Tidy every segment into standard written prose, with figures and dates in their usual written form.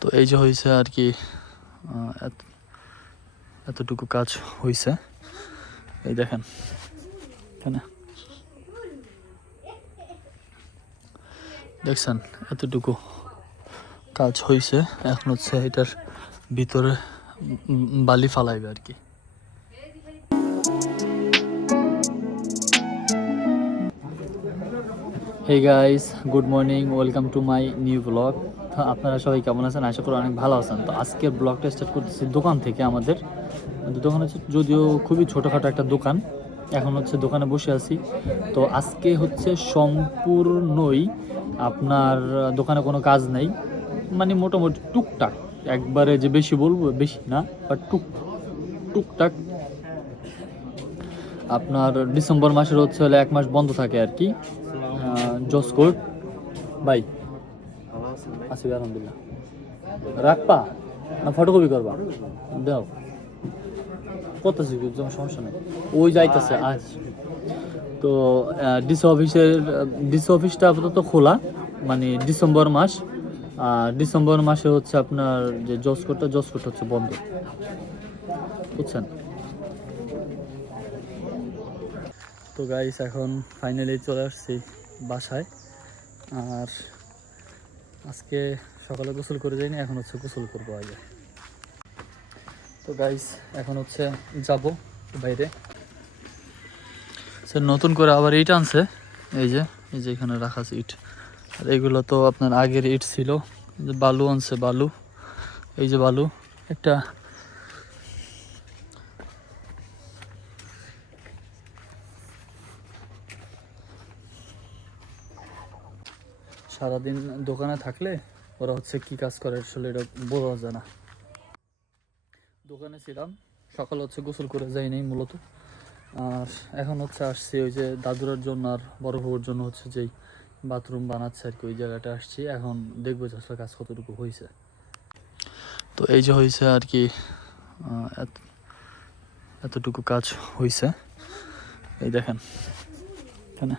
তো এই যে হয়েছে আর কি, এতটুকু কাজ হয়েছে। এই দেখেন এখানে দেখছেন, এতটুকু কাজ হয়েছে। এখন হচ্ছে এটার ভিতরে বালি ফালাইবে আর কি। Hey guys, good morning, welcome to my new blog. আপনারা সবাই কেমন আছেন? আশা করি অনেক ভালো আছেন। তো আজকের ব্লগটা স্টার্ট করতেছি দোকান থেকে। আমাদের দোকান হচ্ছে যদিও খুবই ছোটোখাটো একটা দোকান, এখন হচ্ছে দোকানে বসে আছি। তো আজকে হচ্ছে সম্পূর্ণই আপনার দোকানে কোনো কাজ নেই, মানে মোটামুটি টুকটাক, একবারে যে বেশি বলবো বেশি না, বাট টুকটাক আপনার ডিসেম্বর মাসের হচ্ছে হলে 1 মাস বন্ধ থাকে আর কি। জসকোট ভাই আসি, আলহামদুলিল্লাহ। রাখবা না ফটোকপি করবা? দাও, করতেছি, কোনো সমস্যা নেই। ওই যাইতেছে আজ। তো ডিসি অফিসটা আপাতত খোলা, মানে ডিসেম্বর মাসে হচ্ছে আপনার যে জসকোটটা হচ্ছে বন্ধ, বুঝছেন? তো গাইস, এখন ফাইনালি চলে আসছি বাসায়। আর আজকে সকালে গোসল করে যাইনি, এখন হচ্ছে গোসল করবো আগে। তো গাইস, এখন হচ্ছে যাব বাইরে। স্যার নতুন করে আবার ইট আনছে, এই যে এখানে রাখা আছে ইট। আর এগুলো তো আপনার আগের ইট ছিল। যে বালু আনছে, বালু, এই যে বালু একটা। সারাদিন দোকানে থাকলে ওরা হচ্ছে কি কাজ করে আসলে এটা বোঝা যায় না। দোকানে ছিলাম, সকালে হচ্ছে গোসল করে যাইনি মূলত। আর এখন হচ্ছে আসছি ওই যে দাদুরার জন্য আর বড় বউর জন্য হচ্ছে যেই বাথরুম বানাচ্ছে আর কি, ওই জায়গাটা আসছি। এখন দেখবো যে আসলে কাজ কতটুকু হয়েছে। তো এই যে হয়েছে আর কি, এতটুকু কাজ হয়েছে। এই দেখেন এখানে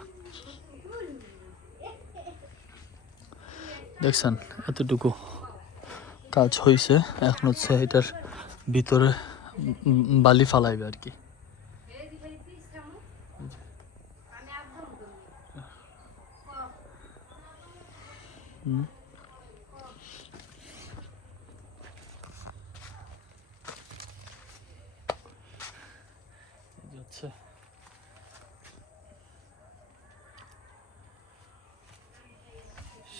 দেখছেন, এতটুকু কাজ হয়েছে। এখন হচ্ছে এটার ভিতরে বালি ফালাইবে আর কি। হচ্ছে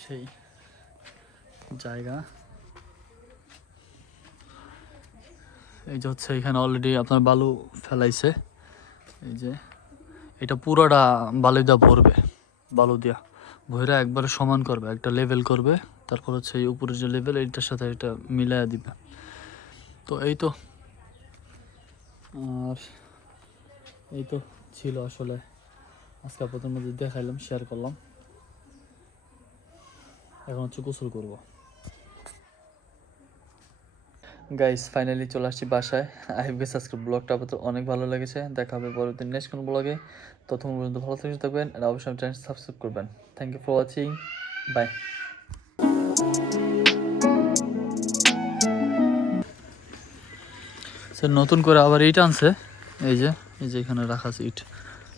সেই জায়গা। এই যে হচ্ছে এখানে অলরেডি আপনার বালু ফেলাইছে। এই যে এটা পুরোটা বালু দিয়া ভরবে, বালু দিয়া ভরে একবারে সমান করবে, একটা লেভেল করবে। তারপর হচ্ছে এই উপরের যে লেভেল, এইটার সাথে এটা মিলাইয়া দিবে। তো এই তো, আর এই তো ছিল আসলে আজকে আপনাদের মধ্যে দেখাইলাম, শেয়ার করলাম। এখন হচ্ছে গোসল করব। গাইস, ফাইনালি চলে আসছি বাসায়। আই গেস আজকের ব্লগটা আপাতত অনেক ভালো লেগেছে। দেখা হবে পরবর্তী নেক্সট কোন ব্লগে। ততক্ষণ পর্যন্ত ভালো থাকবেন আর অবশ্যই চ্যানেল সাবস্ক্রাইব করবেন। Thank you for watching, bye. Sir নতুন করে আবার ইট আনছে, এই যে এখানে রাখা আছে ইট।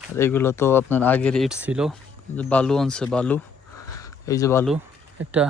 আর এগুলো তো আপনার আগের ইট ছিল। যে বালু আনছে, বালু, এই যে বালু একটা।